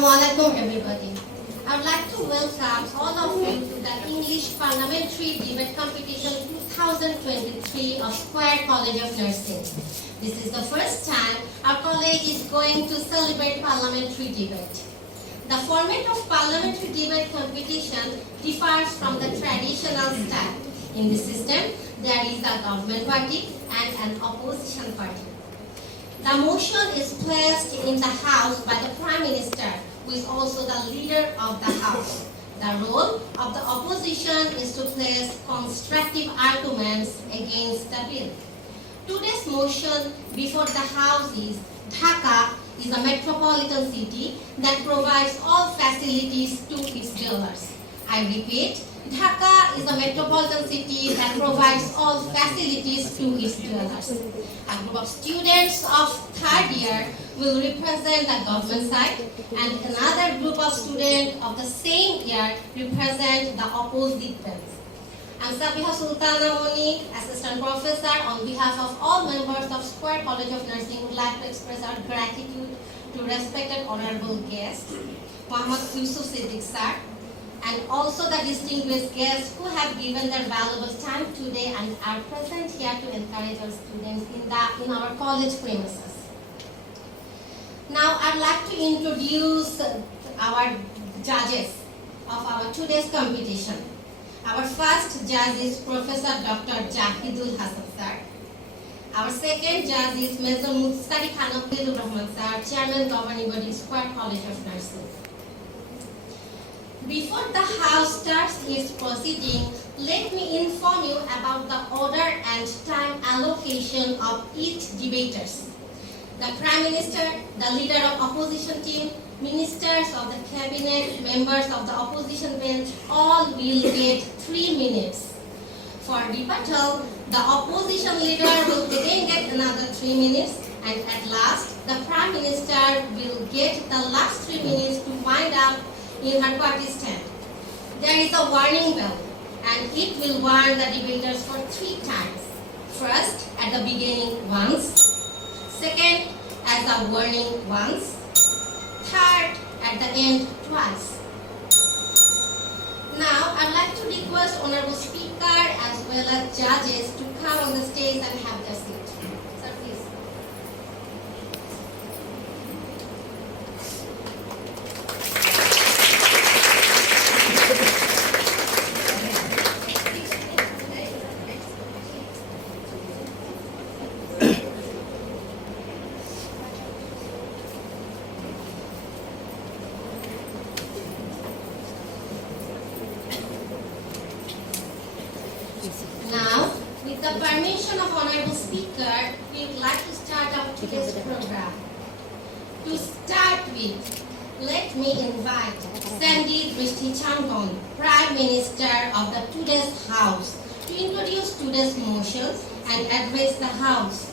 Assalamualaikum everybody. I would like to welcome all of you to the English Parliamentary Debate Competition 2023 of Square College of Nursing. This is the first time our college is going to celebrate parliamentary debate. The format of parliamentary debate competition differs from the traditional style. In this system, there is a government party and an opposition party. The motion is placed in the House by the Prime Minister, who is also the leader of the House. The role of the opposition is to place constructive arguments against the bill. Today's motion before the House is Dhaka is a metropolitan city that provides all facilities to its dwellers. I repeat, Dhaka is a metropolitan city that provides all facilities to its dwellers. A group of students of third year will represent the government side, and another group of students of the same year represent the opposite bench. I'm Sabiha Sultana Moni, Assistant Professor. On behalf of all members of Square College of Nursing, would like to express our gratitude to respected honorable guest, Muhammad Yusuf Siddiq sir, and also the distinguished guests who have given their valuable time today and are present here to encourage our students in our college premises. Now I'd like to introduce our judges of our today's competition. Our first judge is Professor Dr. Jahidul Hasan sir. Our second judge is Major Mustari Khan Abdul Rahman sir, Chairman Governing Body, Square College of Nursing. Before the House starts its proceeding, let me inform you about the order and time allocation of each debaters. The Prime Minister, the leader of opposition team, ministers of the cabinet, members of the opposition bench, all will get 3 minutes. For rebuttal, the opposition leader will again get another 3 minutes, and at last, the Prime Minister will get the last 3 minutes to wind up in her party's stand. There is a warning bell, and it will warn the debaters for 3 times. First, at the beginning once. Second, as a warning once. Third, at the end twice. Now, I'd like to request Honorable Speaker as well as judges to come on the stage and have their seat. Sir, please. Now, with the permission of Honorable Speaker, we would like to start our today's program. To start with, let me invite Sandy Drishti Changon, Prime Minister of the today's House, to introduce today's motions and address the House.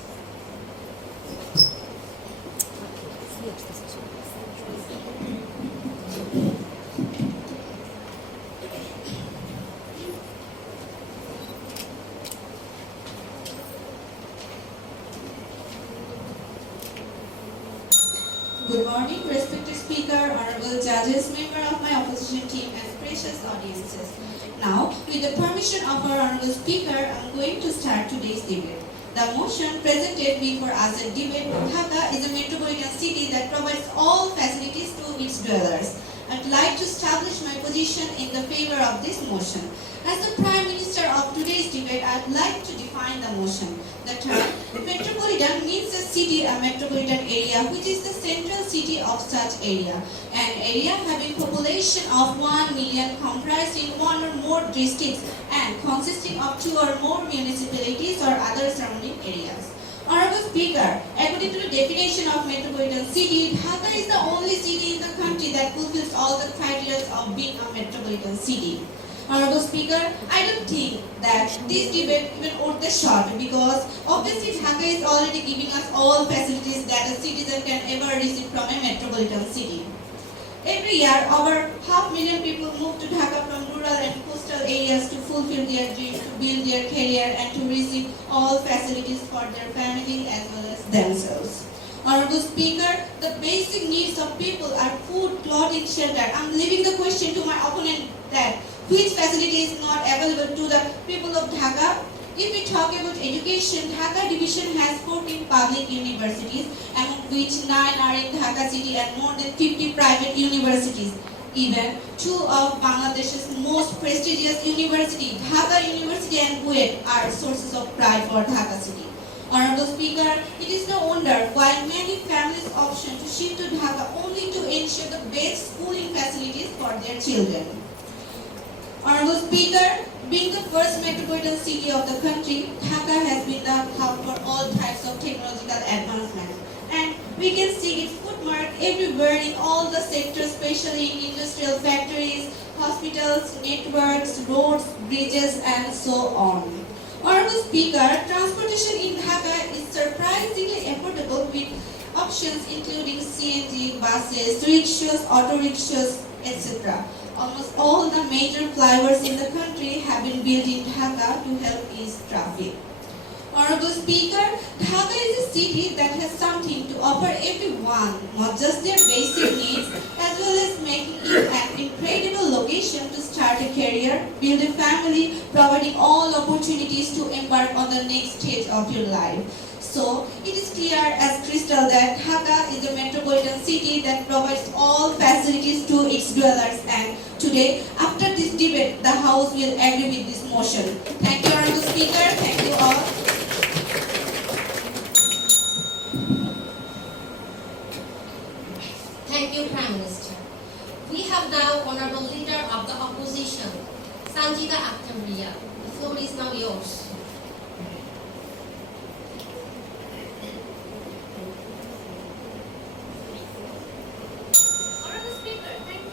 Good morning, respected Speaker, honorable judges, member of my opposition team, and precious audiences. Now, with the permission of our honorable Speaker, I am going to start today's debate. The motion presented before us at debate, Dhaka is a metropolitan city that provides all facilities to its dwellers. I'd like to establish my position in the favor of this motion. As the Prime Minister of today's debate, I'd like to define the motion. The term metropolitan means a city, a metropolitan area, which is the central city of such area. An area having population of 1 million comprised in 1 or more districts and consisting of 2 or more municipalities or other surrounding areas. Honorable Speaker, according to the definition of metropolitan city, Dhaka is the only city in the country that fulfills all the criteria of being a metropolitan city. Honorable Speaker, I don't think that this debate even worth the shot because obviously Dhaka is already giving us all facilities that a citizen can ever receive from a metropolitan city. Every year, over 500,000 people move to Dhaka from rural and coastal areas to fulfill their dreams, to build their career and to receive all facilities for their family as well as themselves. Honorable Speaker, the basic needs of people are food, clothing, shelter. I'm leaving the question to my opponent that which facility is not available to the people of Dhaka. If we talk about education, Dhaka division has 14 public universities, among which 9 are in Dhaka city and more than 50 private universities. Even 2 of Bangladesh's most prestigious universities, Dhaka University and BUET, are sources of pride for Dhaka city. Honorable Speaker, it is no wonder why many families option to shift to Dhaka only to ensure the best schooling facilities for their children. Honorable Speaker, being the first metropolitan city of the country, Dhaka has been the hub for all types of technological advancement. And we can see its footmark everywhere in all the sectors, especially in industrial factories, hospitals, networks, roads, bridges, and so on. Honorable Speaker, transportation in Dhaka is surprisingly affordable with options including CNG, buses, rickshaws, auto rickshaws, etc. Almost all the major flyovers in the country have been built in Dhaka to help ease traffic. Honorable Speaker, Dhaka is a city that has something to offer everyone, not just their basic needs, as well as making it an incredible location to start a career, build a family, providing all opportunities to embark on the next stage of your life. So, it is clear as crystal that Dhaka is a metropolitan city that provides all facilities to its dwellers, and today, after this debate, the House will agree with this motion. Thank you, Honorable Speaker. Thank you all. Thank you, Prime Minister. We have now Honorable Leader of the Opposition, Sanjida Akhtar Ria. The floor is now yours. Honorable Speaker, thank you.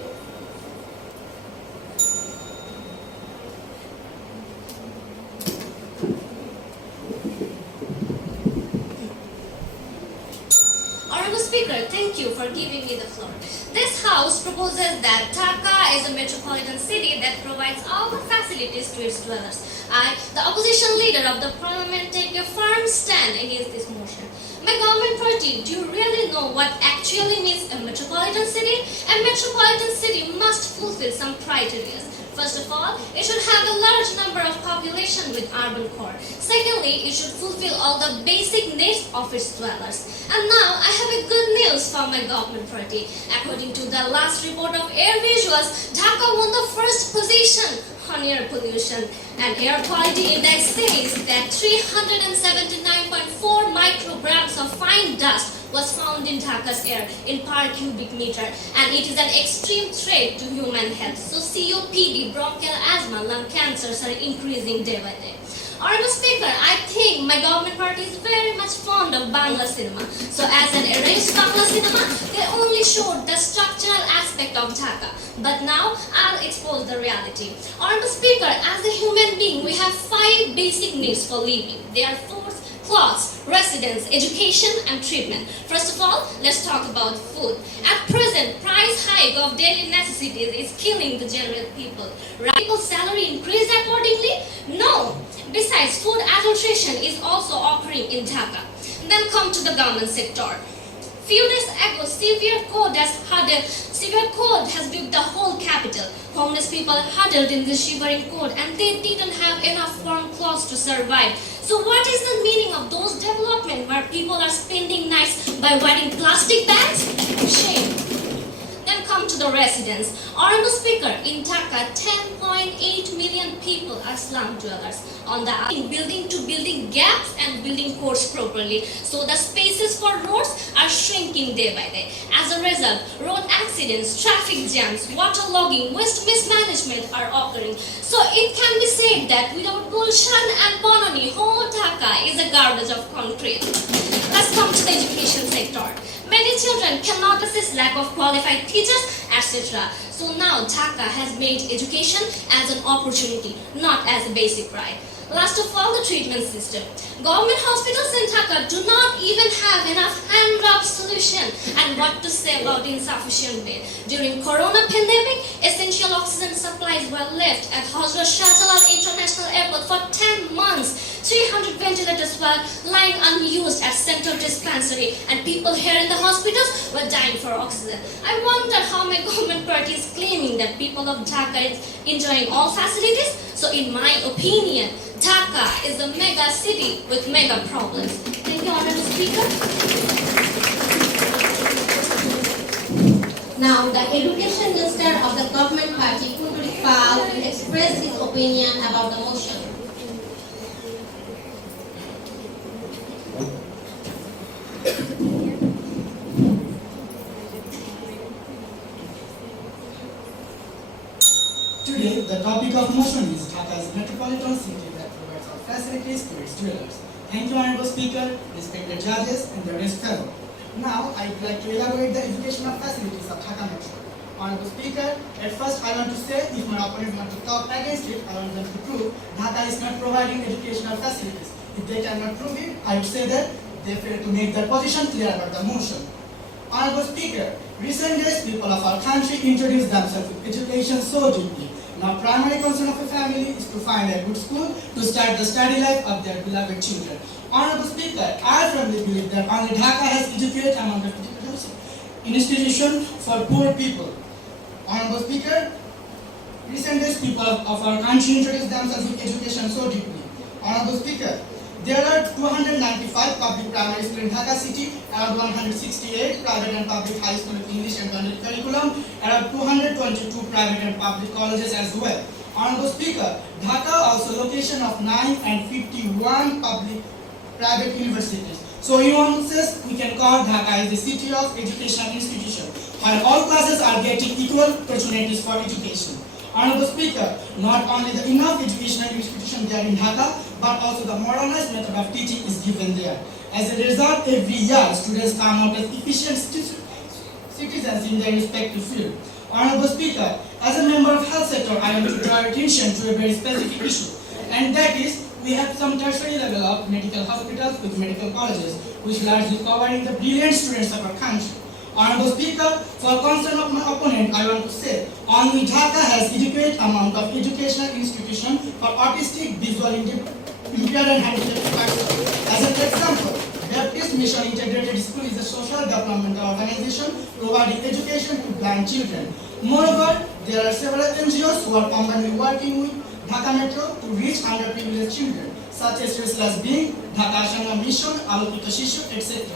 Honorable Speaker, thank you for giving me the floor. This House proposes that Dhaka is a metropolitan city that provides all the facilities to its dwellers. I, the opposition leader of the parliament, take a firm stand against this motion. My government party, do you really know what actually means a metropolitan city? A metropolitan city must fulfill some criteria. First of all, it should have a large number of population with urban core. Secondly, it should fulfill all the basic needs of its dwellers. And now, I have a good news for my government party. According to the last report of Air Visuals, Dhaka won the first position on air pollution. And Air Quality Index says that 379.4 micrograms of fine dust was found in Dhaka's air in per cubic meter, and it is an extreme threat to human health. So COPD, bronchial asthma, lung cancers are increasing day by day. Honorable Speaker, I think my government party is very much fond of Bangla cinema. So as an erased Bangla cinema, they only showed the structural aspect of Dhaka. But now, I'll expose the reality. Honorable Speaker, as a human being, we have 5 basic needs for living. They are food, clothes, residence, education, and treatment. First of all, let's talk about food. At present, price hike of daily necessities is killing the general people. Right? People's salary increased accordingly? No. Besides, food adulteration is also occurring in Dhaka. Then come to the government sector. Few days ago, severe cold has gripped the whole capital. Homeless people huddled in the shivering cold, and they didn't have enough warm clothes to survive. So what is the meaning of those development where people are spending nights by wearing plastic bags? Shame. Then come to the residents. Honorable Speaker, in Dhaka, 10.8 million people are slum dwellers. On the building to building gaps and building codes properly. So the spaces for roads are shrinking day by day. As a result, road accidents, traffic jams, waterlogging, waste mismanagement are occurring. So it can be said that without Gulshan and Bononi, whole Dhaka is a garbage of concrete. Let's come to the education sector. Many children cannot assist lack of qualified teachers, etc. So now Dhaka has made education as an opportunity, not as a basic right. Last of all, the treatment system. Government hospitals in Dhaka do not even have enough hand-rub solution, and what to say about insufficient bed. During Corona pandemic, essential oxygen supplies were left at Hazrat Shah Jalal International Airport for 10 months. 300 ventilators were lying unused at Central Dispensary, and people here in the hospitals were dying for oxygen. I wonder how my government party is claiming that people of Dhaka is enjoying all facilities. So in my opinion, Dhaka is a mega city with mega problems. Thank you, Honorable Speaker. Now, the Education Minister of the government party, Kunduri Pal, will express his opinion about the motion. Today, the topic of motion is Dhaka's metropolitan city that provides all facilities to its dwellers. Thank you, Honorable Speaker, respected judges, and the rest fellow. Now, I would like to elaborate the educational facilities of Dhaka Metro. Honorable Speaker, at first I want to say, if my opponents want to talk against it, I want them to prove Dhaka is not providing educational facilities. If they cannot prove it, I would say that they fail to make their position clear about the motion. Honorable Speaker, recent days people of our country introduced themselves with education so deeply. Now, primary concern of a family is to find a good school to start the study life of their beloved children. Honorable Speaker, I firmly believe that only Dhaka has educated among the institution for poor people. Honorable Speaker, recent days people of our country introduced themselves with education so deeply. Honorable Speaker, there are 295 public primary schools in Dhaka city, around 168 private and public high school with English and content curriculum, around 222 private and public colleges as well. Honorable Speaker, Dhaka also location of 9 and 51 public private universities. So in one sense, we can call Dhaka as the city of educational institution, where all classes are getting equal opportunities for education. Honorable Speaker, not only the enough educational institution there in Dhaka, but also the modernized method of teaching is given there. As a result, every year students come out as efficient citizens in their respective field. Honorable Speaker, as a member of health sector, I want to draw your attention to a very specific issue, and that is we have some tertiary level of medical hospitals with medical colleges, which largely covering the brilliant students of our country. Honorable Speaker, for concern of my opponent, I want to say, only Dhaka has adequate amount of educational institution for autistic, visual impaired and handicapped persons. As an example, Baptist Mission Integrated School is a social developmental organization providing education to blind children. Moreover, there are several NGOs who are commonly working with Dhaka Metro to reach underprivileged children, such as Restless Being, Dhaka Ashanga Mission, Alokita Shishu, etc.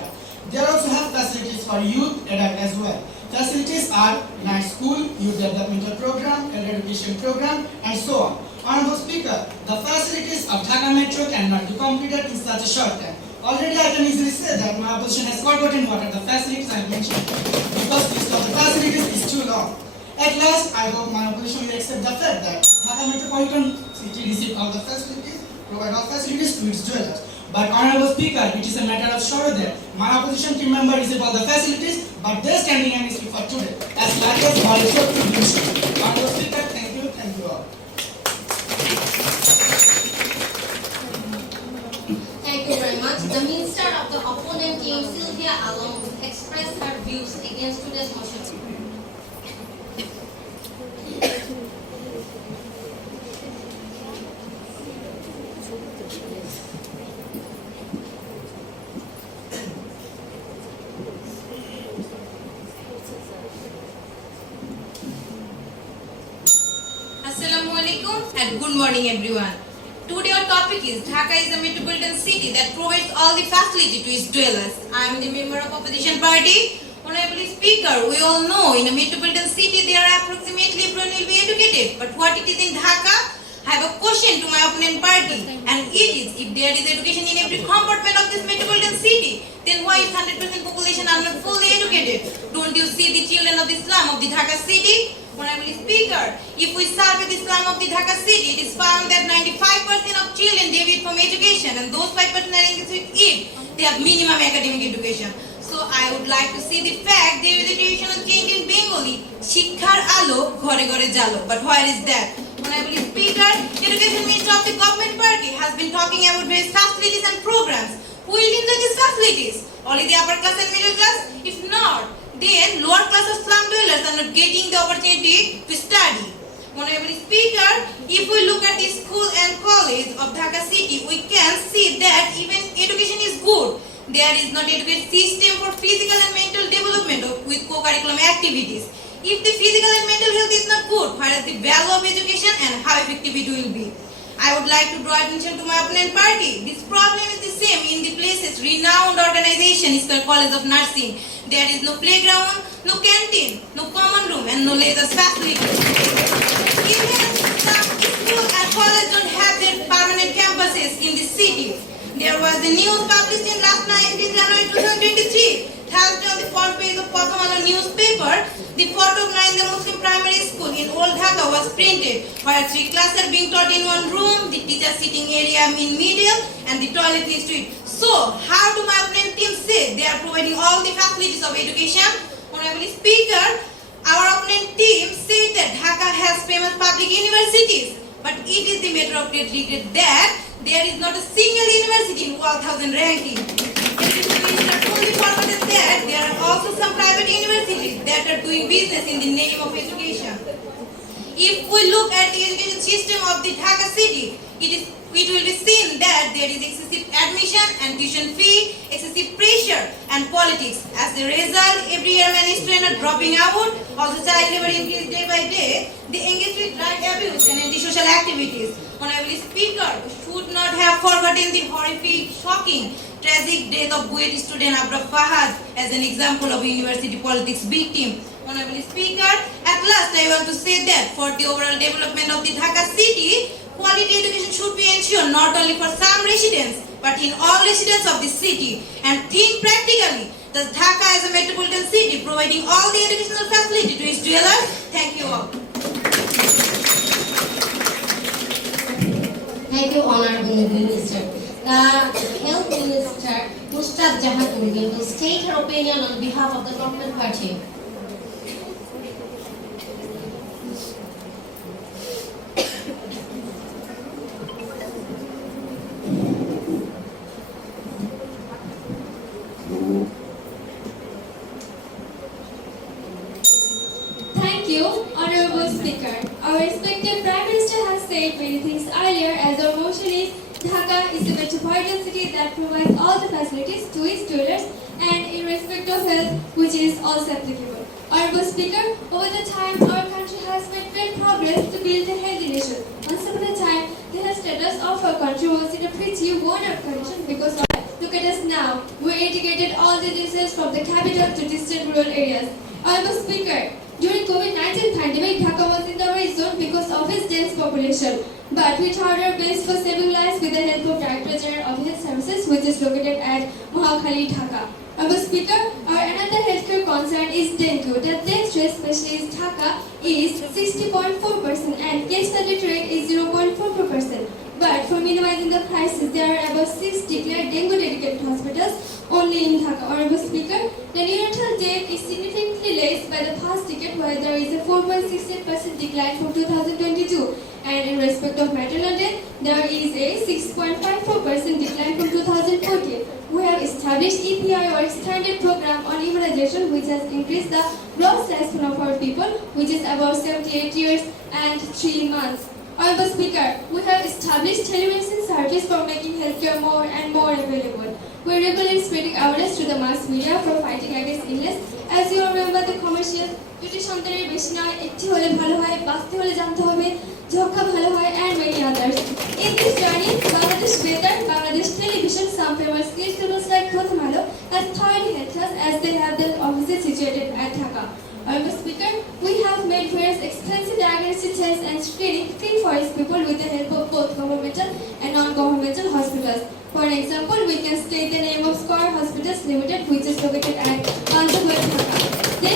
They also have facilities for youth, adult as well. Facilities are night school, youth developmental program, elder education program, and so on. Honorable Speaker, the facilities of Dhaka Metro cannot be completed in such a short time. Already I can easily say that my opposition has forgotten what are the facilities I mentioned, because list of the facilities is too long. At last, I hope my opposition will accept the fact that Dhaka Metropolitan City receives all the facilities, provide all facilities to its dwellers. But Honorable Speaker, it is a matter of sorrow that my opposition team member receive all the facilities, but they standing and speak for today. As large as all is so Honorable Speaker, thank you all. Thank you very much. The Minister of the opponent team, Sylvia Along, will express her views against today's motion. Assalamualaikum and good morning everyone. Today our topic is Dhaka is a metropolitan city that provides all the facility to its dwellers. I am the member of opposition party. Honorable Speaker, we all know in a metropolitan city there are approximately everyone will be educated. But what it is in Dhaka? I have a question to my opponent party, and it is, if there is education in every compartment of this metropolitan city, then why is 100% population are not fully educated? Don't you see the children of the slum of the Dhaka city? Honorable Speaker, if we survey the slum of the Dhaka city, it is found that 95% of children deviate from education, and those 5% are engaged with it, they have minimum academic education. So I would like to see the fact there is a traditional change in Bengali, Shikhar Alo, Ghore Ghore Jalo. But where is that? Honorable Speaker, Education Minister of the government party has been talking about various facilities and programs. Who will enjoy these facilities? Only the upper class and middle class? If not, then lower class of slum dwellers are not getting the opportunity to study. Honorable Speaker, if we look at the school and college of Dhaka city, we can see is not adequate system for physical and mental development with co-curriculum activities. If the physical and mental health is not good, what is the value of education and how effective it will be? I would like to draw attention to my opponent party. This problem is the same in the places renowned organization, School College of Nursing. There is no playground, no canteen, no common room, and no leisure facilities. Even some school and college don't have their permanent campuses in the city. There was a news published in last 19 January 2023. Thursday on the front page of Pathumala newspaper, the photo of Narendra Muslim Primary School in Old Dhaka was printed, where 3 classes are being taught in one room, the teacher sitting area in middle, and the toilet in street. So, how do my opponent team say they are providing all the facilities of education? Honorable Speaker, our opponent team said that Dhaka has famous public universities, but it is the matter of great regret that there is not a single university in 1,000 ranking. Only forgotten that there are also some private universities that are doing business in the name of education. If we look at the education system of the Dhaka city, it will be seen that there is excessive admission and tuition fee, excessive pressure and politics. As a result, every year many students are dropping out. Also, child labor increases day by day. They engage with drug abuse and antisocial activities. Honorable Speaker, we should not have forgotten the horrific, shocking, tragic death of Buet student Abra Fahad as an example of university politics victim. Honorable Speaker, at last I want to say that for the overall development of the Dhaka city, quality education should be ensured not only for some residents, but in all residents of the city. And think practically, does Dhaka as a metropolitan city providing all the educational facility to its dwellers? Thank you all. Thank you, Honorable Minister. The Health Minister, Mushtaq Jahanpuri, will state her opinion on behalf of the government party. Thank you, Honorable Speaker. Our respected Prime Minister has said many things earlier, as our motion is Dhaka is a metropolitan city that provides all the facilities to its dwellers and in respect of health, which is also applicable. Honorable Speaker, over the time our country has made great progress to build a healthy nation. Once upon a time, the health status of our country was in a pretty worn-out condition because of that. Look at us now. We integrated all the diseases from the capital to distant rural areas. Honorable Speaker, during COVID-19 pandemic, Dhaka was in the red zone because of its dense population. But we tried our best for saving lives with the help of Director General of Health Services, which is located at Mahakhali, Dhaka. Honorable Speaker, our another healthcare concern is dengue. The death rate, especially in Dhaka, is 60.4% and case fatality rate is 0.44%. But for minimizing the crisis, there are about 6 declared dengue-dedicated hospitals only in Dhaka. Honorable Speaker, the neonatal death is significantly less by the past decade, where there is a 4.68% decline from 2022. And in respect of maternal death, there is a 6.54% decline from 2014. We have established EPI or Extended Program on Immunization, which has increased the gross lifespan of our people, which is about 78 years and 3 months. Honorable Speaker, we have established telemedicine service for making healthcare more and more available. We are regularly spreading awareness to the mass media for fighting against illness. As you remember the commercial, দুটি সন্তানের বেশি নয়, একটি হলে ভালো হয়, বাঁচতে হলে জানতে হবে, যক্ষা ভালো হয়, and many others. In this journey, Bangladesh Betar, Bangladesh Television, some famous news channels like Pratham Alo has thoroughly helped us as they have their offices situated at Dhaka. Honorable Speaker, we have made various extensive diagnostic tests and screening free for its people with the help of both governmental and non-governmental hospitals. For example, we can state the name of Square Hospitals Limited, which is located at Banjagwal, Dhaka. They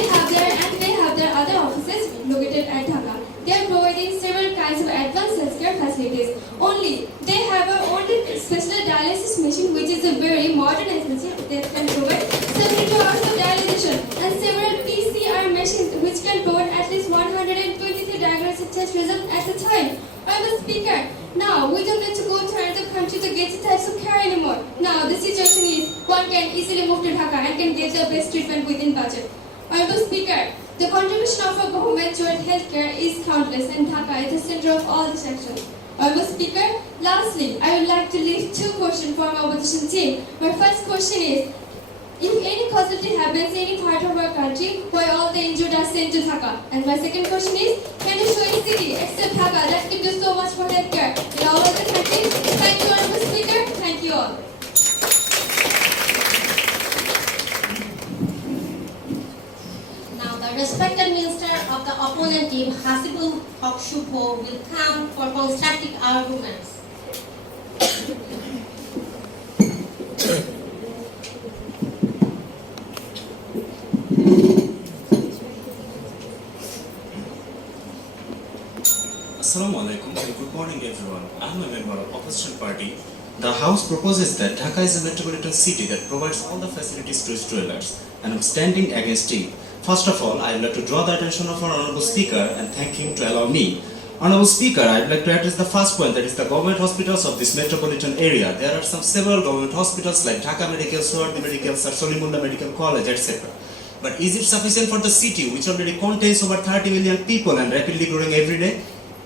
have their other offices located at Dhaka. They are providing several kinds of advanced healthcare facilities. Only they have a only special dialysis machine, which is a very modern facility that can provide 72 hours of dialysis and several PCR machines which can provide at least 123 diagnostic test results at a time. Honorable Speaker, now we don't need to go to another country to get the types of care anymore. Now the situation is one can easily move to Dhaka and can get the best treatment within budget. Honorable Speaker, the contribution of our government toward healthcare is countless, and Dhaka is the center of all these actions. Honorable Speaker, lastly, I would like to leave 2 questions for my opposition team. My first question is, If any casualty happens in any part of our country, why all the injured are sent to Dhaka? And my second question is, can you show a city except Dhaka that can do so much for healthcare in all other countries? Thank you, Honorable Speaker. Thank you all. Now the respected minister of the opponent team, Hasibul Haq Shubho, will come for constructive arguments. Assalamu alaikum and good morning everyone. I am a member of opposition party. The House proposes that Dhaka is a metropolitan city that provides all the facilities to its dwellers, and I am standing against it. First of all, I would like to draw the attention of our Honorable Speaker and thank him to allow me. Honorable Speaker, I would like to address the first point, that is the government hospitals of this metropolitan area. There are several government hospitals like Dhaka Medical, Suwardi Medical, Sir Solimullah Medical College, etc. But is it sufficient for the city, which already contains over 30 million people and rapidly growing every day?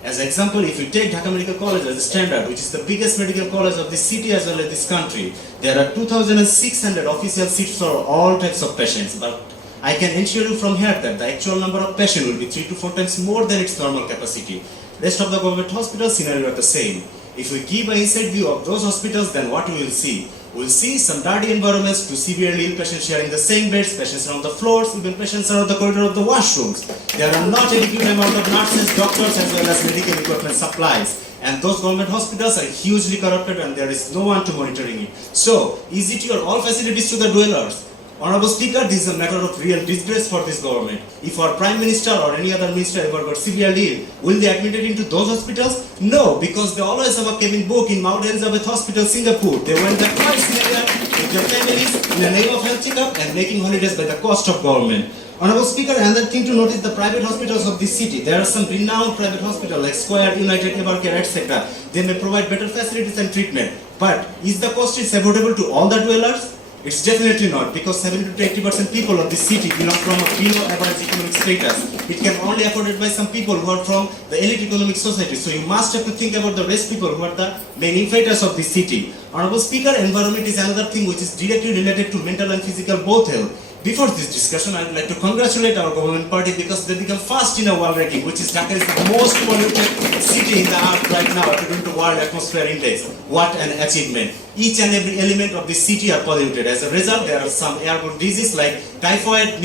As an example, if you take Dhaka Medical College as a standard, which is the biggest medical college of this city as well as this country, there are 2,600 official seats for all types of patients. But I can ensure you from here that the actual number of patients will be 3 to 4 times more than its normal capacity. Rest of the government hospital scenario are the same. If we give an inside view of those hospitals, then what we will see? We will see some dirty environments to severely ill patients sharing the same beds, patients around the floors, even patients around the corridor of the washrooms. There are not adequate amount of nurses, doctors as well as medical equipment supplies. And those government hospitals are hugely corrupted and there is no one to monitoring it. So, is it your all facilities to the dwellers? Honorable Speaker, this is a matter of real disgrace for this government. If our Prime Minister or any other minister ever got severely ill, will they admit it into those hospitals? No, because they always have a cabin book in Mount Elizabeth Hospital, Singapore. They went there twice in a year with their families in the name of health checkup and making holidays by the cost of government. Honorable Speaker, another thing to note is the private hospitals of this city. There are some renowned private hospitals like Square, United, Evercare, etc. They may provide better facilities and treatment. But is the cost affordable to all the dwellers? It's definitely not, because 70 to 80% people of this city belong from a below average economic status. It can only afforded by some people who are from the elite economic society. So you must have to think about the rest people who are the main fighters of this city. Honorable Speaker, environment is another thing which is directly related to mental and physical both health. Before this discussion, I would like to congratulate our government party because they become first in a world ranking, which is Dhaka is the most polluted city in the earth right now according to World Atmosphere Index. What an achievement. Each and every element of this city are polluted. As a result, there are some airborne diseases like typhoid,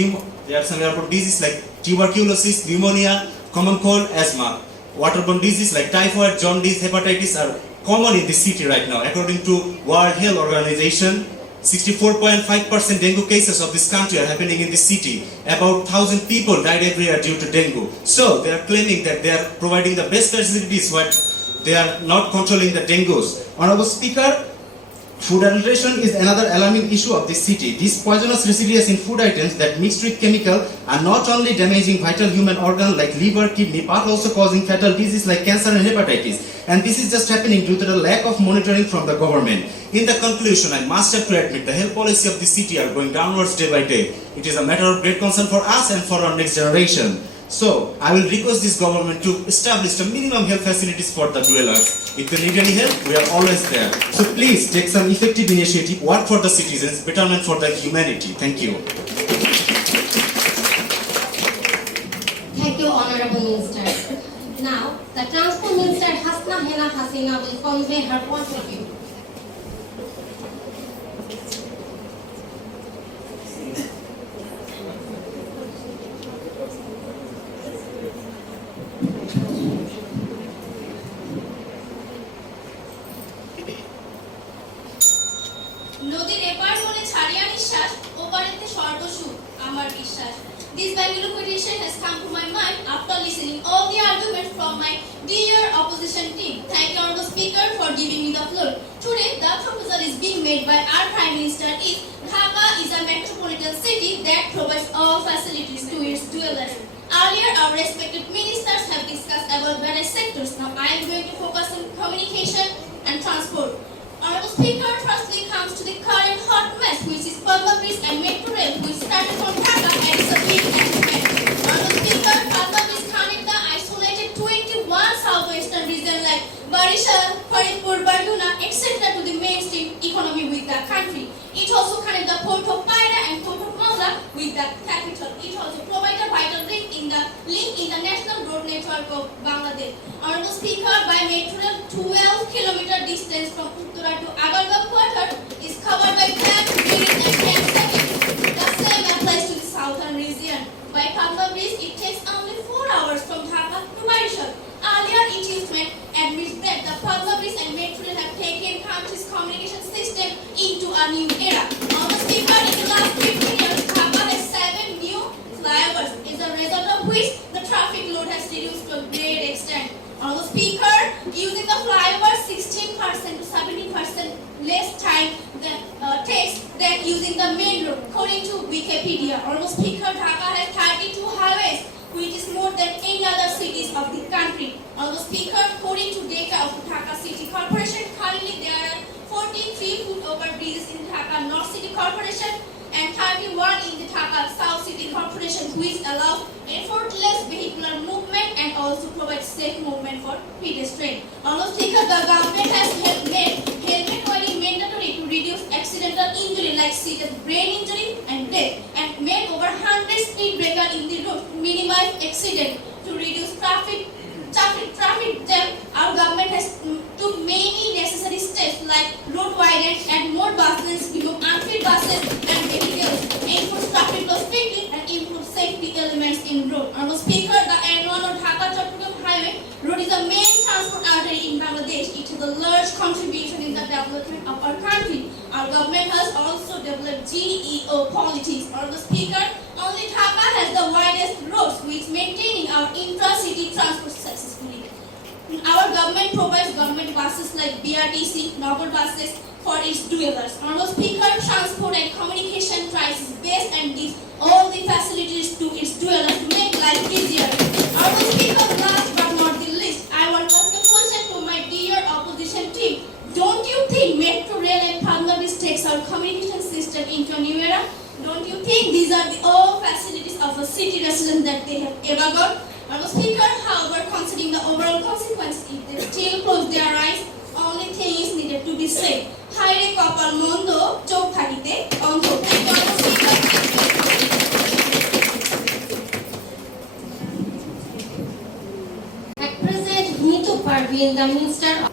tuberculosis, pneumonia, common cold, asthma. Waterborne diseases like typhoid, jaundice, hepatitis are common in this city right now. According to World Health Organization, 64.5% dengue cases of this country are happening in this city. About 1,000 people died every year due to dengue. So they are claiming that they are providing the best facilities, but they are not controlling the dengues. Honorable Speaker, food adulteration is another alarming issue of this city. These poisonous residues in food items that mixed with chemical are not only damaging vital human organs like liver, kidney, but also causing fatal diseases like cancer and hepatitis. And this is just happening due to the lack of monitoring from the government. In the conclusion, I must have to admit the health policy of the city are going downwards day by day. It is a matter of great concern for us and for our next generation. So, I will request this government to establish a minimum health facilities for the dwellers. If they need any help, we are always there. So please take some effective initiative, work for the citizens, betterment for the humanity. Thank you. Thank you, Honorable Minister. Now, the Transport Minister Hasna Hena Hasina will convey her point of view. নদীর এপার বলে ছাড়িয়া নিঃশ্বাস ওপারেতে সর্বসুখ আমার বিশ্বাস. This Bangalore petition has come to my mind after listening all the arguments from my dear opposition team. Thank you, Honorable Speaker, for giving me the floor. Today, the proposal is being made by our Prime Minister is Dhaka is a metropolitan city that provides all facilities to its dwellers. Earlier, our respected ministers have discussed about various sectors. Now, I am going to focus on communication and transport. Honorable Speaker, firstly comes to the current hot mess, which is Padma Bridge and Metro Rail, which started from Dhaka and is a big achievement. Honorable Speaker, Padma Bridge connects the isolated 21 southwestern region like Barisal, Faridpur, Barduna, etc. to the mainstream economy with the country. It also connects the port of Paira network of Bangladesh. Honorable Speaker, by metro rail, 12-kilometer distance from Uttara to Agartala quarter is covered by Camp Green and Camp Second. The same applies to the southern region. By Pabla Bridge, it takes only 4 hours from Dhaka to Barishal. Earlier, it is admits that the Pabla Bridge and metro rail have taken country's communication system into a new era. Honorable Speaker, in the last 15 years, Dhaka has 7 new flyovers, as a result of which the traffic load has reduced to a great extent. Honorable Speaker, using the flyover 16% to 17% less time than takes than using the main road, according to Wikipedia. Honorable Speaker, Dhaka has 32 highways, which is more than any other cities of the country. Honorable Speaker, according to data of Dhaka City Corporation, currently there are 43 foot-over bridges in Dhaka North City Corporation and 31 in the Dhaka South City Corporation, which allows effortless vehicular movement and also provides safe movement for pedestrians. Honorable Speaker, the government has made helmet wearing mandatory to reduce accidental injury like serious brain injury and death, and made over 100 speed breakers in the road to minimize accident to reduce traffic jam. Our government has took many necessary steps like road widened and more bus lanes, remove unfit buses and vehicles, enforce traffic laws strictly and improve safety elements in road. Honorable Speaker, the N1 or Dhaka-Chattogram highway road is a main transport artery in Bangladesh. It has a large contribution in the development of our country. Our government has also developed GEO policies. Honorable Speaker, only Dhaka has the widest roads which maintaining our intra-city transport successfully. Our government provides government buses like BRTC, Nagar buses for its dwellers. Honorable Speaker, transport and communication tries its best and gives all the facilities to its dwellers to make life easier. Honorable Speaker, last but not the least, I want to ask a question to my dear opposition team. Don't you think metro rail and Bangladesh takes our communication system into a new era? Don't you think these are the all facilities of a city resident that they have ever got? Honorable Speaker, however, considering the overall consequences, if they still close their eyes, only thing is needed to be said. Haire kopal mondo chok thakite onto. Thank you, Honorable Speaker. At present, Nitu Parveen, the Minister of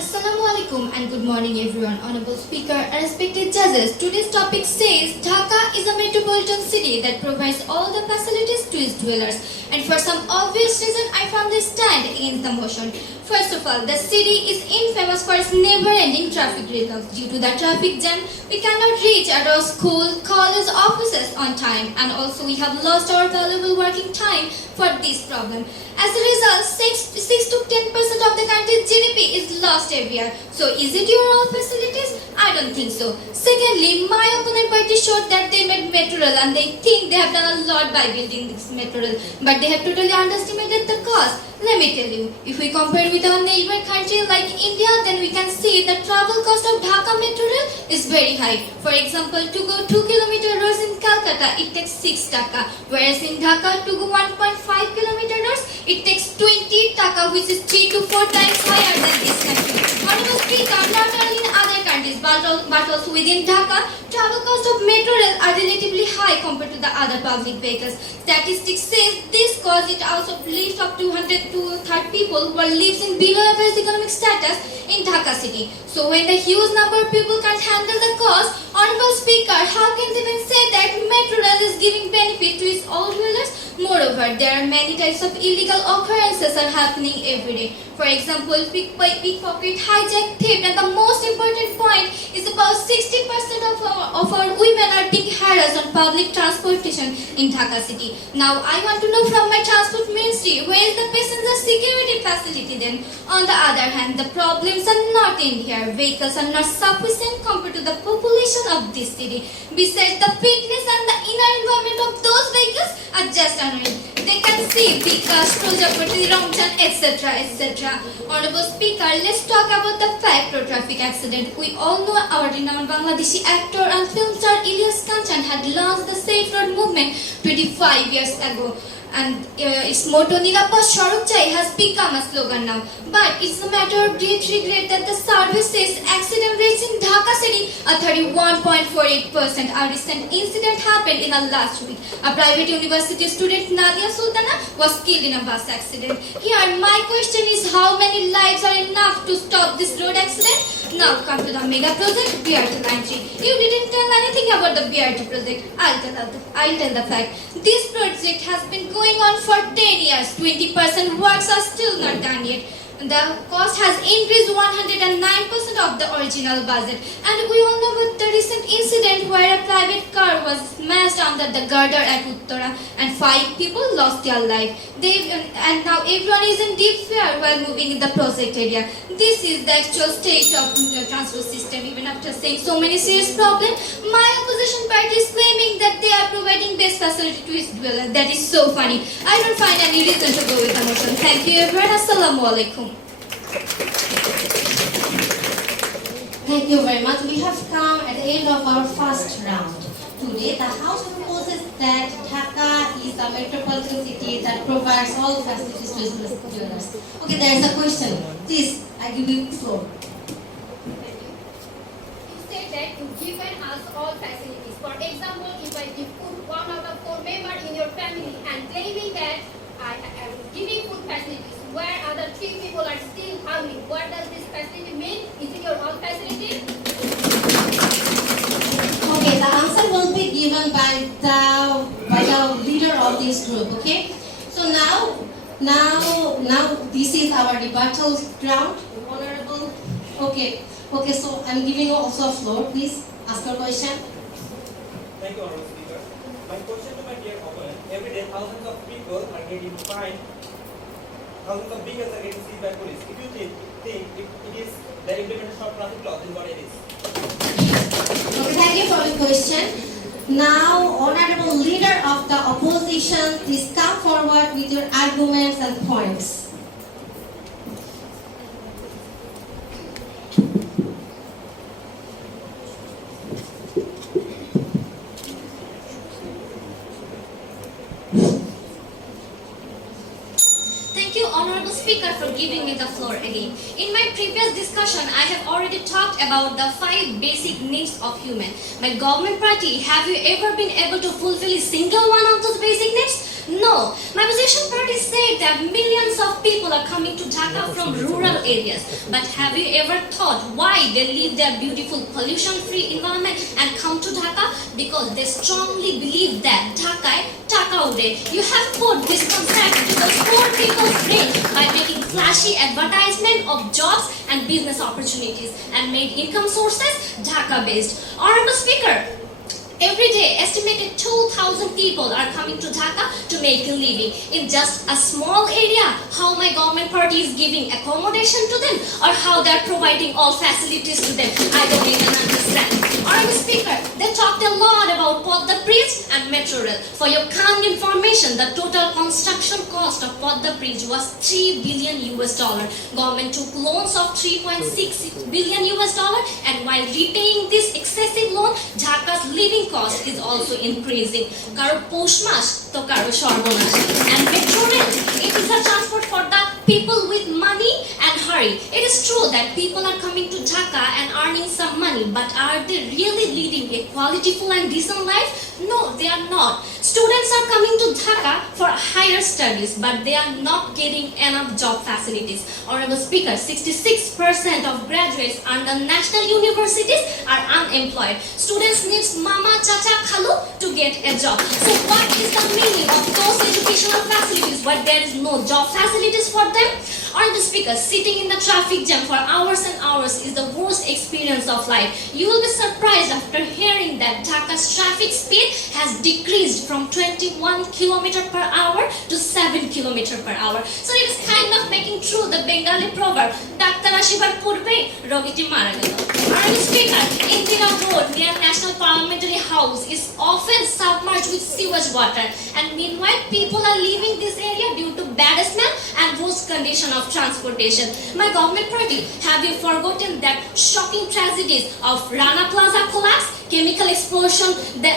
Assalamualaikum and good morning everyone. Honorable Speaker and respected judges, today's topic says Dhaka is a metropolitan city that provides all the facilities to its dwellers, and for some obvious reason I firmly stand against the motion. First of all, the city is infamous for its never-ending traffic write-offs. Due to the traffic jam, we cannot reach at our school, college, offices on time, and also we have lost our valuable working time for this problem. As a result, 6 to 10% of the country's GDP is lost every year. So is it your all facilities? I don't think so. Secondly, my opponent party showed that they made metro rail and they think they have done a lot by building this metro rail, but they have totally underestimated the cost. Let me tell you, if we compare with our neighbor country like India, then we can see the travel cost of Dhaka metro rail is very high. For example, to go 2 kilometer roads in Calcutta, it takes 6 taka, whereas in Dhaka to go 1.5 kilometer roads, it takes 20 taka, which is 3 to 4 times higher than this country. Honorable Speaker, not only in other countries but also within Dhaka, travel cost of metro rail are relatively high compared to the other public vehicles. Statistics says this cause it also leaves up to 100 to 30 people who are lives in below average economic status in Dhaka city. So when the huge number of people can't handle the cost, Honorable Speaker, how can they even say that metro rail is giving benefit to its all dwellers? Moreover, there are many types of illegal occurrences are happening every day. For example, pickpocket, hijack, theft, and the most important point is about 60% of our women are being harassed on public transportation in Dhaka city. Now, I want to know from my transport ministry, where is the passenger security facility then? On the other hand, the problems are not in here. Vehicles are not sufficient compared to the population of this city. Besides, the fitness and the inner environment of those vehicles are just unreal. They can see Vikas, Prajapati, Ramjan, etc. etc. Honorable Speaker, let's talk about the fact road traffic accident. We all know our renowned Bangladeshi actor and film star Ilyas Kanchan had launched the Safe Road movement 25 years ago. And its motto Nirapad Sorok Chai has become a slogan now. But it's a matter of great regret that the survey says accident rates in Dhaka city are 31.48%. A recent incident happened in the last week. A private university student Nadia Sultana was killed in a bus accident. Here my question is, how many lives are enough to stop this road accident? Now come to the mega project BRT Line 3. You didn't tell anything about the BRT project. I'll tell the fact. This project has been going on for 10 years. 20% works are still not done yet. The cost has increased 109% of the original budget. And we all know about the recent incident where a private car was smashed under the girder at Uttara and 5 people lost their life. And now everyone is in deep fear while moving in the project area. This is the actual state of the transport system. Even after saying so many serious problems, my opposition party is claiming that they are providing best facility to its dwellers. That is so funny. I don't find any reason to go with the motion. Thank you everyone. Assalamu alaikum. Thank you very much. We have come at the end of our first round. Today, the House proposes that Dhaka is a metropolitan city that provides all facilities to its dwellers. Okay, there is a question. Please, I give you the floor. You said that you given us all facilities. For example, if I give food 1 out of 4 members in your family and claiming that I am giving food facilities where other 3 people are still hungry, what does this facility mean? Is it your all facility? Okay, the answer will be given by the leader of this group. Okay, so now this is our rebuttal round. Honorable. Okay. So I'm giving you also a floor. Please ask your question. Thank you, Honorable Speaker. My question to my dear opponent: every day, thousands of people are getting fined. Thousands of vehicles are getting seized by police. If you think it is the implementation of traffic laws, then what it is? Okay, thank you for the question. Now, honorable leader of the opposition, please come forward with your arguments and points. Thank you, Honorable Speaker, for giving me the floor again. In my previous discussion, I have already talked about the 5 basic needs of human. My government party, have you ever been able to fulfill a single one of those basic needs? No. My opposition party said that millions of people are coming to Dhaka from rural areas. But have you ever thought why they leave their beautiful pollution-free environment and come to Dhaka? Because they strongly believe that Dhaka you have put this concept to the poor people's brain by making flashy advertisement of jobs and business opportunities and made income sources Dhaka-based. Honorable Speaker, every day, estimated 2,000 people are coming to Dhaka to make a living in just a small area. How my government party is giving accommodation to them, or how they are providing all facilities to them, I don't even understand. Honorable Speaker, they talked a lot about Podda Bridge and Metro Rail. For your kind information, the total construction cost of Podda Bridge was $3 billion. Government took loans of $3.6 billion, and while repaying this excessive loan, Dhaka's living cost is also increasing. Karo poshmash to karo shorbonash. And Metro Rail, it is a transport for the people with money and hurry. It is true that people are coming to Dhaka and earning some money, but are they really leading a qualityful and decent life? No, they are not. Students are coming to Dhaka for higher studies, but they are not getting enough job facilities. Honorable Speaker, 66% of graduates under national universities are unemployed. Students need mama, chacha, khalu to get a job. So what is the meaning of those educational facilities but there is no job facilities for them? Honorable Speaker, sitting in the traffic jam for hours and hours is the worst experience of life. You will be surprised after hearing that Dhaka's traffic speed has decreased from 21 km per hour to 7 km per hour. So it is kind of making true the Bengali proverb, Daktar ashibar purbe rogiti mara gelo. Honorable Speaker, Indira Road near National Parliamentary House is often submerged with sewage water, and meanwhile people are leaving this area due to bad smell and road worst condition of transportation. My government party, have you forgotten that shocking tragedies of Rana Plaza collapse, chemical explosion, the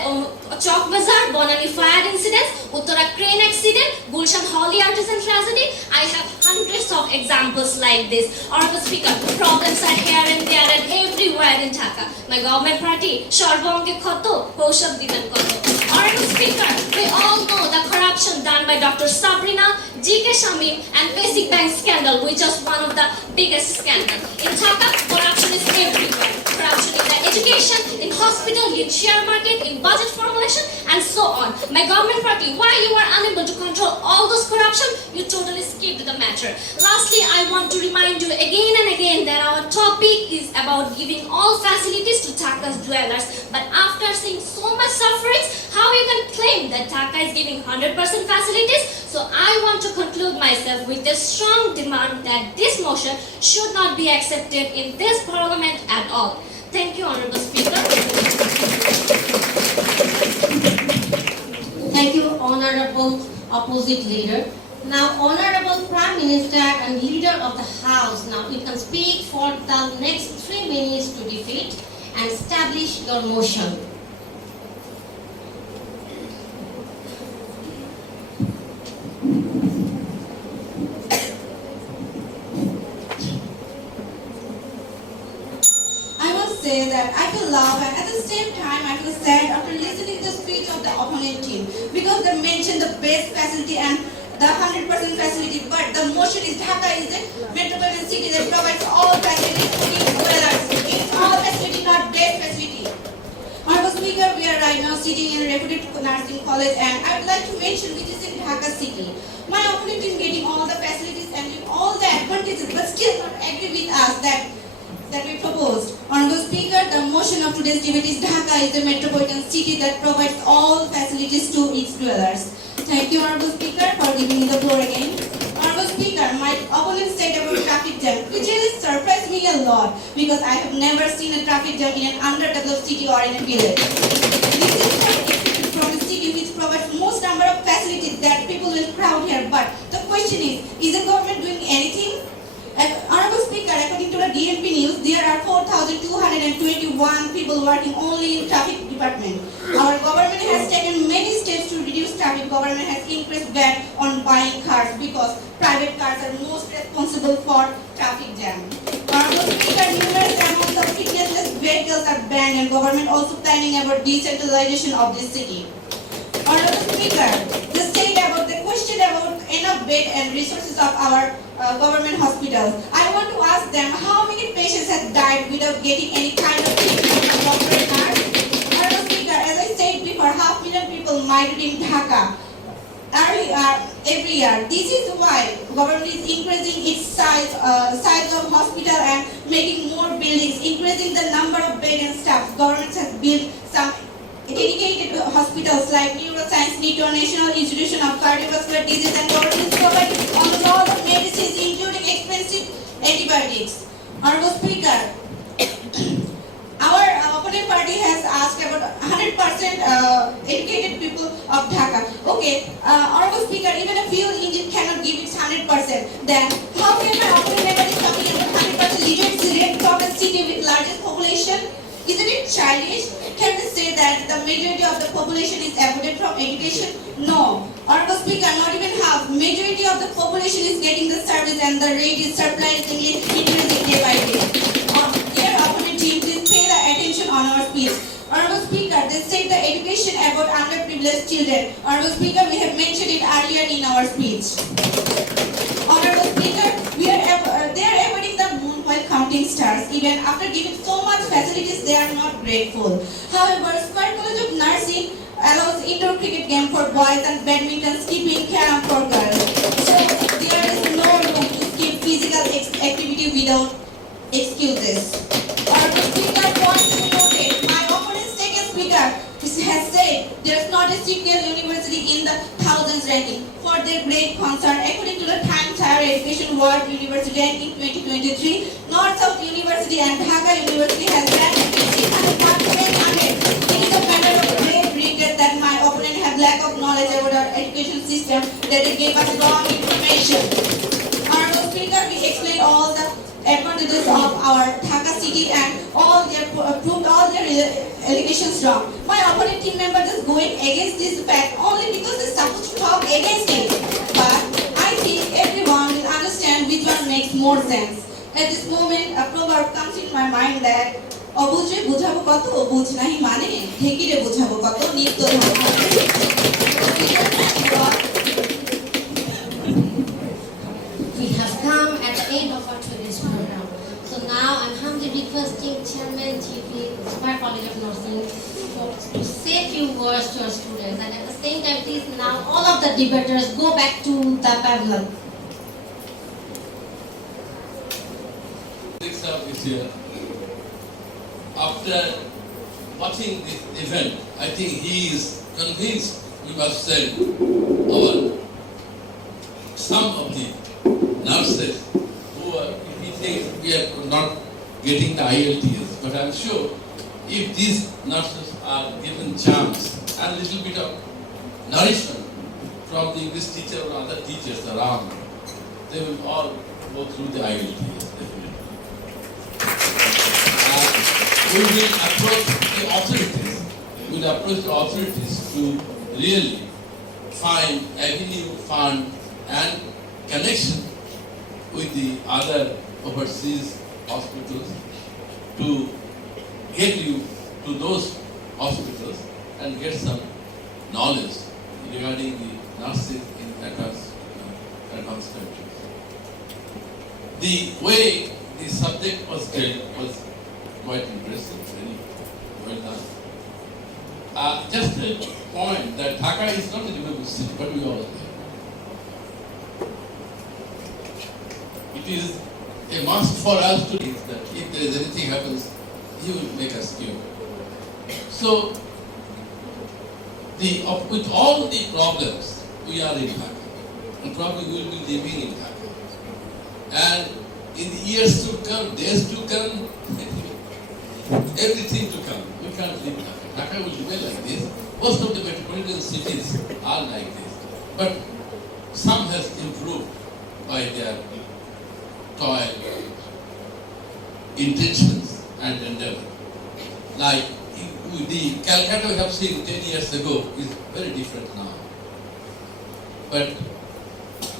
Chowk Bazaar, Bonani fire incidents, Uttara crane accident, Gulshan Holly artisan tragedy? I have hundreds of examples like this. Honorable Speaker, problems are here and there and everywhere in Dhaka. My government party, Sharbonge Khoto, Kaushab Diban Khoto. Honorable Speaker, we all know the corruption done by Dr. Sabrina, G.K. Shamim and Basic Bank scandal, which was one of the biggest scandals. In Dhaka, corruption is everywhere. Corruption in the education, in hospital, in share market, in budget formulation, and so on. My government party, why you are unable to control all those corruption? You totally skipped the matter. Lastly, I want to remind you again and again that our topic is about giving all facilities to Dhaka's dwellers. But after seeing so much sufferings, how you can claim that Dhaka is giving 100% facilities? So I want to conclude myself with a strong demand that this motion should not be accepted in this parliament at all. Thank you, Honorable Speaker. Thank you, Honorable Opposite Leader. Now, Honorable Prime Minister and Leader of the House, now you can speak for the next 3 minutes to defeat and establish your motion. Say that I feel love and at the same time I feel sad after listening to the speech of the opponent team because they mentioned the best facility and the 100% facility, but the motion is Dhaka is a metropolitan city that provides all facilities to its dwellers. It's all facility, not best facility. Honorable Speaker, we are right now sitting in a reputed nursing college and I would like to mention which is in Dhaka city. My opponent team getting all the facilities and all the advantages but still not agree with us that we proposed. Honorable Speaker, the motion of today's debate is Dhaka is a metropolitan city that provides all facilities to its dwellers. Thank you, Honorable Speaker, for giving me the floor again. Honorable Speaker, my opponent said about traffic jam, which really surprised me a lot because I have never seen a traffic jam in an underdeveloped city or in a village. This is quite different from a city which provides most number of facilities that people will crowd here. But the question is the government doing anything? Honorable Speaker, according to the DMP news, there are 4,221 people working only in traffic department. Our government has taken many steps to reduce traffic. Government has increased VAT on buying cars because private cars are most responsible for traffic jam. Honorable Speaker, numerous amounts of fitnessless vehicles are banned and government also planning about decentralization of this city. Honorable Speaker, the question about enough bed and resources of our government hospitals. I want to ask them how many patients have died without getting any kind of treatment from doctor and nurse. Honorable Speaker, as I said before, 500,000 people migrate in Dhaka every year. This is why government is increasing its size of hospital and making more buildings, increasing the number of bed and staff. Government has built some dedicated hospitals like Neuroscience, NITO, National Institution of Cardiovascular Disease, and government providing almost all the medicines, including expensive antibiotics. Honorable Speaker, our opponent party has asked about 100% educated people of Dhaka. Okay, Honorable Speaker, even a fuel engine cannot give its 100%. Then how can my opponent member is talking about 100% literacy rate for a city with largest population? Isn't it childish? Can we say that the majority of the population is avoided from education? No. Honorable Speaker, not even half. Majority of the population is getting the service and the rate is surprisingly increasing day by day. Dear opponent team, please pay the attention on our speech. Honorable Speaker, they said the education about underprivileged children. Honorable Speaker, we have mentioned it earlier in our speech. Honorable Speaker, they are avoiding the moon while counting stars. Even after giving so much facilities, they are not grateful. However, Square College of Nursing allows indoor cricket game for boys and badminton, skipping, carom for girls. So there is no room to skip physical activity without excuses. Honorable Speaker, point to be noted. My opponent's second speaker has said there is not a single university in the thousands ranking. For their great concern, according to the Times Higher Education World University Ranking 2023, North-South University and Dhaka University has ranked 600. It is a matter of great regret that my opponent have lack of knowledge about our education system, that they gave us wrong information. wrong. My opponent team member just going against this fact only because they're supposed to talk against it. But I think everyone will understand which one makes more sense. At this moment, a proverb comes in my mind that অবুঝে বুঝাবো কত বুঝ নাহি মানে ঢেকিরে বুঝাবো কত নিত্য We have come at the end of our today's program. So now I'm humbly requesting Chairman GP, Square College of Nursing, to say a few words to our students. And at the same time, please now all of the debaters go back to the pavilion. This year, after watching this event, I think he is convinced we must send some of the nurses who are, he thinks we are not getting the IELTS. But I'm sure if these nurses are given chance and a little bit of nourishment from the English teacher or other teachers around, they will all go through the IELTS. We will approach the authorities. We will approach the authorities to really find avenue, fund, and connection with the other overseas hospitals to get you to those hospitals and get some knowledge regarding the nurses in advanced countries. The way the subject was dealt was quite impressive, very well done. Just a point that Dhaka is not a livable city, but we all know. It is a must for us to think that if there is anything happens, he will make us cure. So, with all the problems, we are in Dhaka, and probably we will be living in Dhaka. And in the years to come, days to come, everything to come. We can't live Dhaka. Dhaka will remain like this. Most of the metropolitan cities are like this. But some has improved by their toil, intentions and endeavor. Like the Calcutta we have seen 10 years ago is very different now. But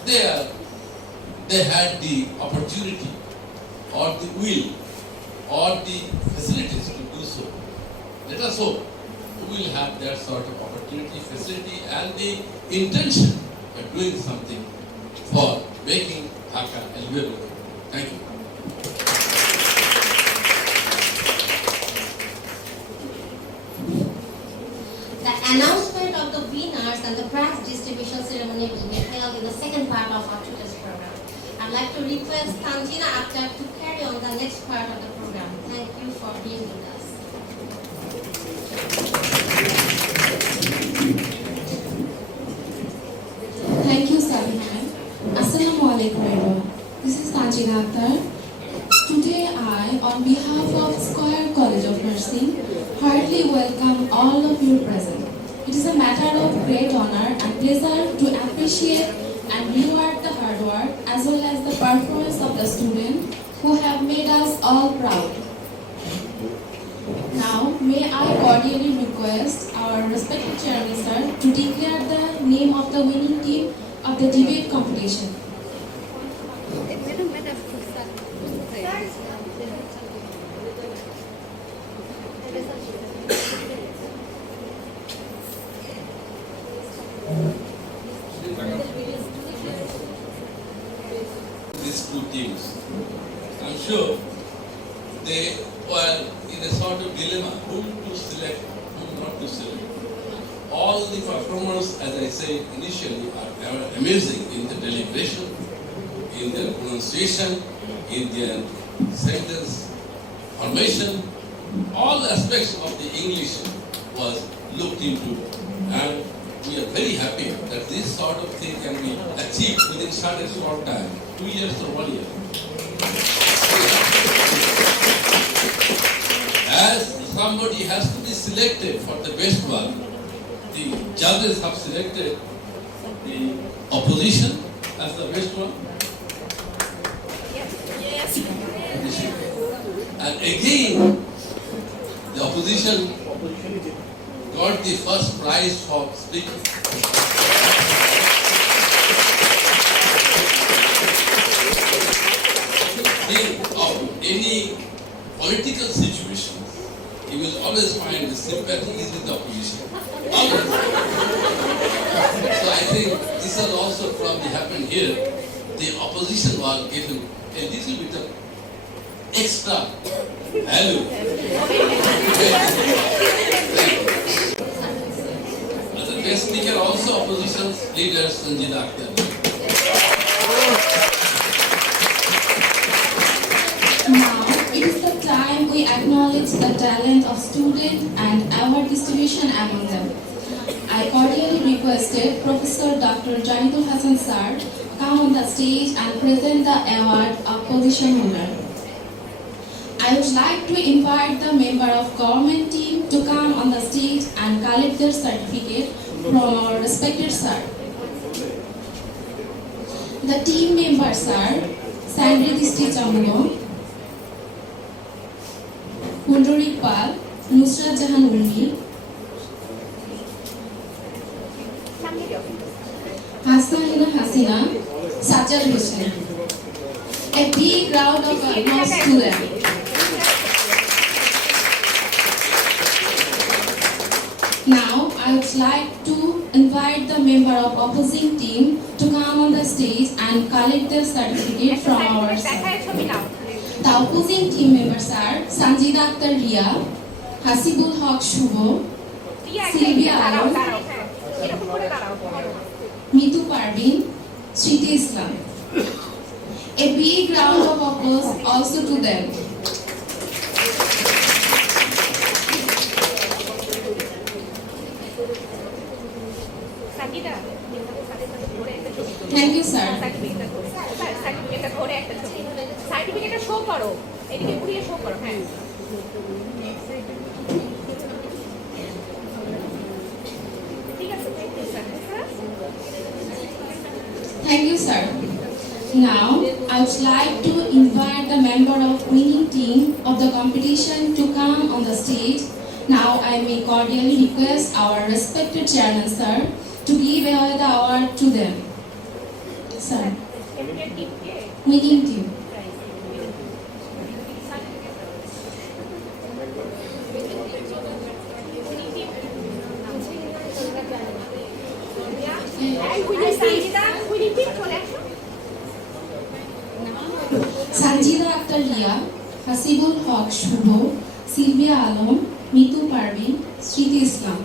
they had the opportunity or the will or the facilities to do so. Let us hope we will have that sort of opportunity, facility and the intention of doing something for making Dhaka a livable. Thank you. The announcement of the winners and the prize distribution ceremony will be held in the second part of our today's program. I'd like to request Tanjina Akhtar to carry on the next part of the program. Thank you for being with us. Thank you, Sabina. Assalamu alaikum everyone. This is Tanjina Akhtar. Today I, on behalf of Square College of Nursing, heartily welcome all of you present. It is a matter of great honor and pleasure to appreciate and reward the hard work as well as the performance of the students who have made us all proud. Now, may I cordially request our respected chairman sir to declare the name of the winning team of the debate competition. These two teams, I'm sure they were in a sort of dilemma, whom to select, whom not to select. All the performers, as I said initially, are amazing in the deliberation, in their pronunciation, in their sentence formation. All aspects of the English was looked into, and we are very happy that this sort of thing can be achieved within such a short time, 2 years or 1 year. As somebody has to be selected for the best one, the judges have selected the opposition as the best one. Yes. And again, the opposition got the first prize for speaking. Think of any political situation, you will always find the sympathy is with the opposition. Always. So I think this has also probably happened here. The opposition was given a little bit of extra value. As a guest speaker, also opposition leader Sanjida Akhtar. Now, it is the time we acknowledge the talent of students and award distribution among them. I cordially requested Professor Dr. Jahidul Hassan Sir come on the stage and present the award of position holder. I would like to invite the member of government team to come on the stage and collect their certificate from our respected sir. The team members are Sandri Disti Chamulo, Pundarik Pal, Nusrat Jahan Urmi, Hassanina Hasina, Sajjad Hussain. A big round of applause to them. Now, I would like to invite the member of opposing team to come on the stage and collect their certificate from our side. The opposing team members are Sanjida Akhtar Ria, Hasibul Haq Shubho, Sylvia Alam, Mitu Parvin, Shriti Islam. A big round of applause also to them. Thank you, sir. সার্টিফিকেটটা show করো, এদিকে ঘুরিয়ে show করো। হ্যাঁ, ঠিক আছে, thank you sir. Thank you, sir. Now, I would like to invite the member of winning team of the competition to come on the stage. Now, I may cordially request our respected chairman, sir, to give away the award to them. Sir, winning team. Sanjida Akhtar Ria, Hasibul Haq Shubho, Sylvia Alam, Mitu Parvin, Shriti Islam.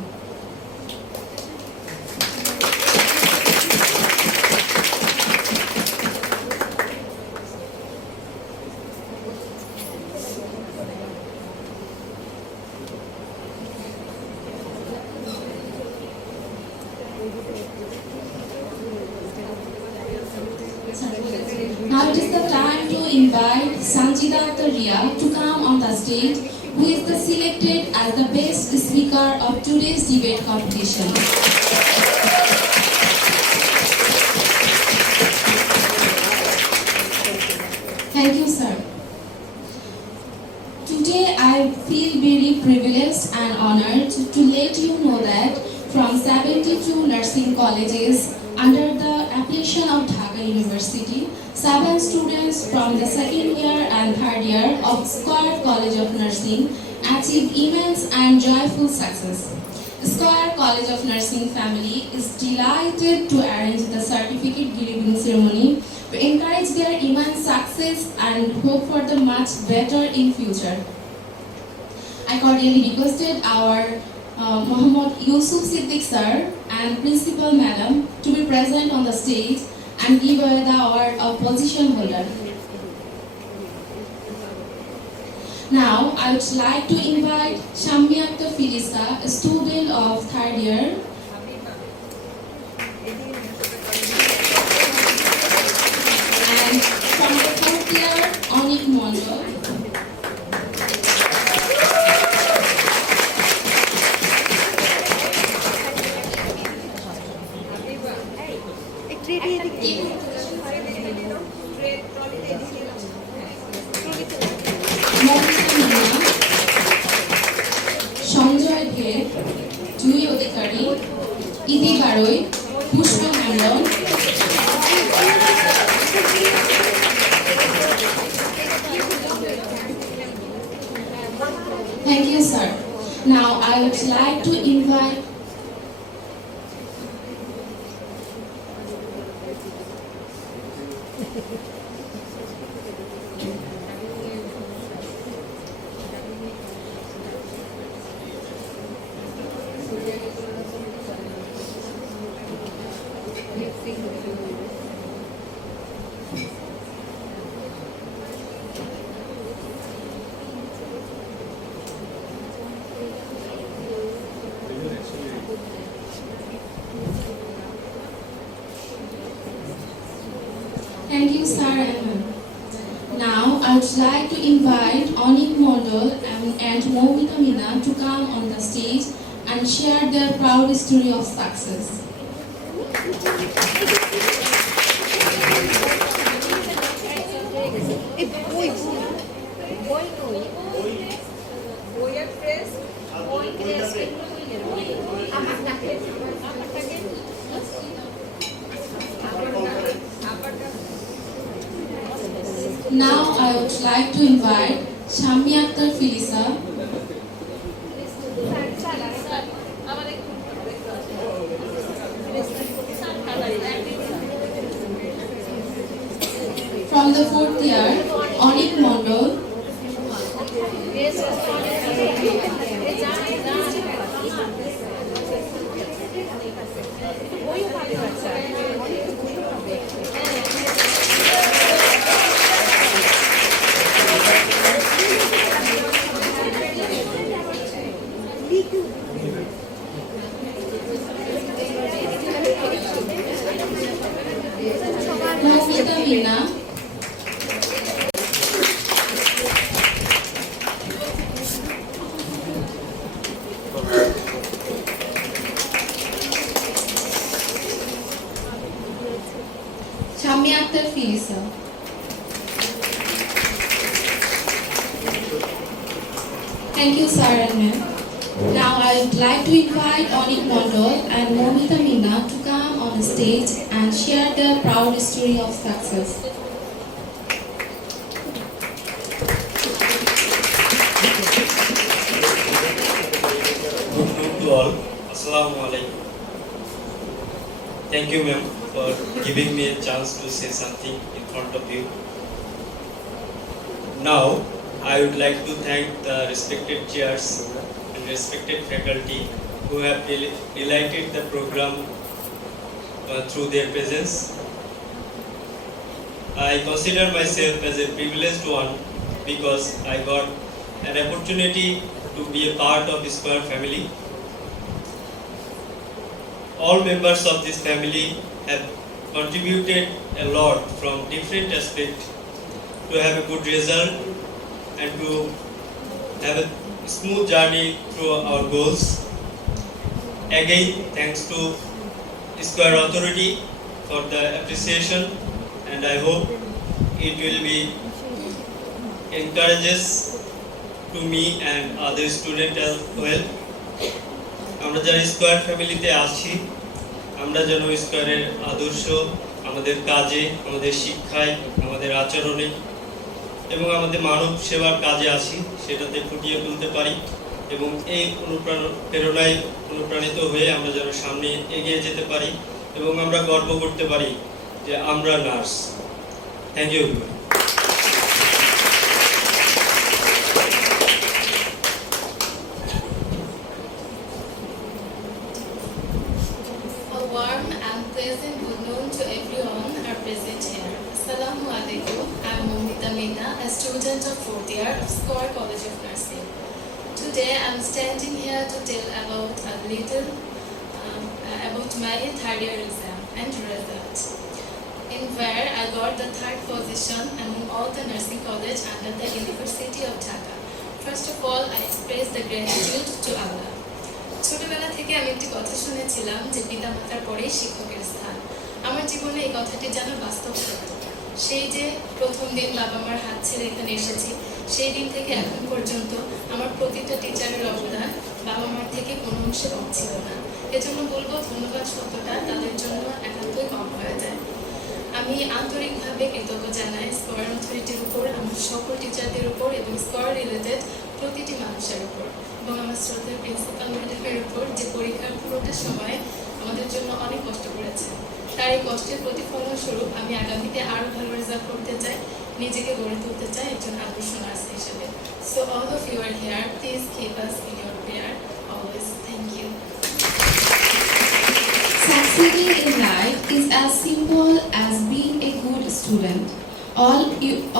Now it is the time to invite Sanjida Akhtar Ria to come on the stage, who is the selected as the best speaker of today's debate competition. Thank you, sir. Today I feel very privileged and honored to let you know that from 72 nursing colleges under the affiliation of Dhaka University, 7 students from the second year and third year of Square College of Nursing achieved immense and joyful success. Square College of Nursing family is delighted to arrange the certificate giving ceremony to encourage their immense success and hope for the much better in future. I cordially requested our Muhammad Yusuf Siddiq sir and Principal Madam to be present on the stage and give away the award of position holder. Now, I would like to invite Shammi Akhtar Filisa, a student of third year, and from the fourth year, Anik Mondal. Maulisha Mia, Sanjoy Now I would like to invite Thank you, sir and ma'am. Now, I would like to invite Onik Mondol and Momita Mina to come on the stage and share their proud story of success. Now I would like to invite Shami Akhtar Filisa, from the 4th year, Onik Mondol, Momita Mina, Shami Akhtar Filisa. Thank you, sir and ma'am. Now I would like to invite Onik Mondol and Momita Mina to come on the stage and share their proud story of success. Good noon to all. Assalamu alaikum. Thank you, ma'am, for giving me a chance to say something in front of you. Now, I would like to thank the respected chairs and respected faculty who have delighted the program through their presence. I consider myself as a privileged one because I got an opportunity to be a part of Square family. All members of this family have contributed a lot from different aspects to have a good result and to have a smooth journey through our goals. Again, thanks to Square Authority for the appreciation, and I hope it will be encourages to me and other students as well. আমরা যারা square ফ্যামিলিতে আছি আমরা যেন স্কয়ারের আদর্শ আমাদের কাজে, আমাদের শিক্ষায়, আমাদের আচরণে এবং আমাদের মানব সেবার কাজে আছি সেটাতে ফুটিয়ে তুলতে পারি এবং এই প্রেরণায় অনুপ্রাণিত হয়ে আমরা যেন সামনে এগিয়ে যেতে পারি এবং আমরা গর্ব করতে পারি যে আমরা nurse. Thank you. A warm and pleasant good noon to everyone are present here. Assalamu alaikum. I am Momita Mina, a student of 4th year of Square College of Nursing. Today I am standing here to tell about a little about my 3rd year exam and result, in where I got the 3rd position among all the nursing college under the University of Dhaka. First of all, I express the gratitude to Allah. ছোটবেলা থেকে আমি একটি কথা শুনেছিলাম যে পিতামাতার পরেই শিক্ষকের স্থান। আমার জীবনে এই কথাটি যেন বাস্তব সত্য। সেই যে প্রথম দিন বাবা মার হাত ছেড়ে এখানে এসেছি সেই দিন থেকে এখন পর্যন্ত আমার প্রতিটা টিচারের অবদান বাবা মার থেকে কোনো অংশে কম ছিল না। এজন্য বলবো ধন্যবাদ শব্দটা তাদের জন্য একান্তই কম হয়ে যায়। আমি আন্তরিকভাবে কৃতজ্ঞ জানাই স্কয়ার অথরিটির উপর, আমার সকল টিচারদের উপর এবং স্কয়ার রিলেটেড প্রতিটি মানুষের উপর এবং আমার শ্রদ্ধেয় প্রিন্সিপাল ম্যাডামের উপর যে পরীক্ষার পুরোটা সময় আমাদের জন্য অনেক কষ্ট করেছে। তার এই কষ্টের প্রতিফলন স্বরূপ আমি আগামীতে আরও ভালো রেজাল্ট করতে চাই, নিজেকে গড়ে তুলতে চাই একজন আদর্শ নার্স হিসেবে। So all of you are here, please keep us in your prayer always. Thank you. Succeeding in life is as simple as being a good student.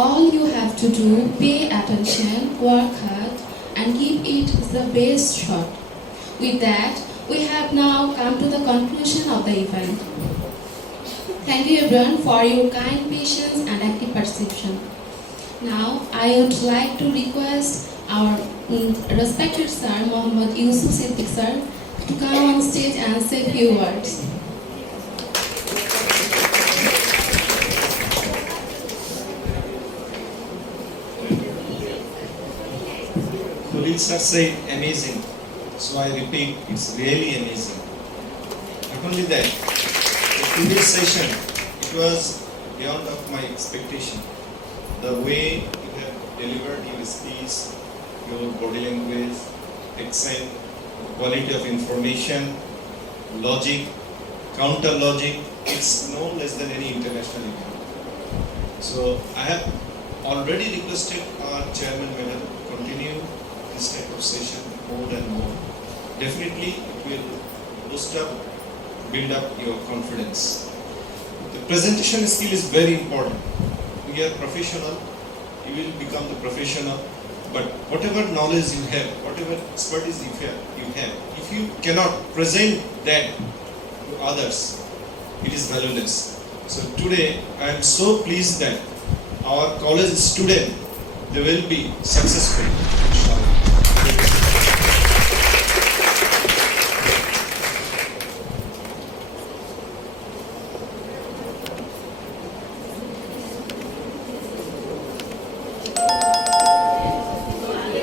All you have to do, pay attention, work hard, and give it the best shot. With that, we have now come to the conclusion of the event. Thank you everyone for your kind patience and active participation. Now, I would like to request our respected sir, Mohammad Yusuf Siddiq sir, to come on stage and say a few words. Colleagues are saying amazing, so I repeat, it's really amazing. Not only that, the previous session, it was beyond of my expectation. The way you have delivered your speech, your body language, accent, quality of information, logic, counter logic, it's no less than any international event. So I have already requested our chairman madam to continue this type of session more and more. Definitely it will boost up, build up your confidence. The presentation skill is very important. We are professional, you will become the professional, but whatever knowledge you have, whatever expertise you have, if you cannot present that to others, it is valueless. So today I am so pleased that our college student, they will be successful, inshallah.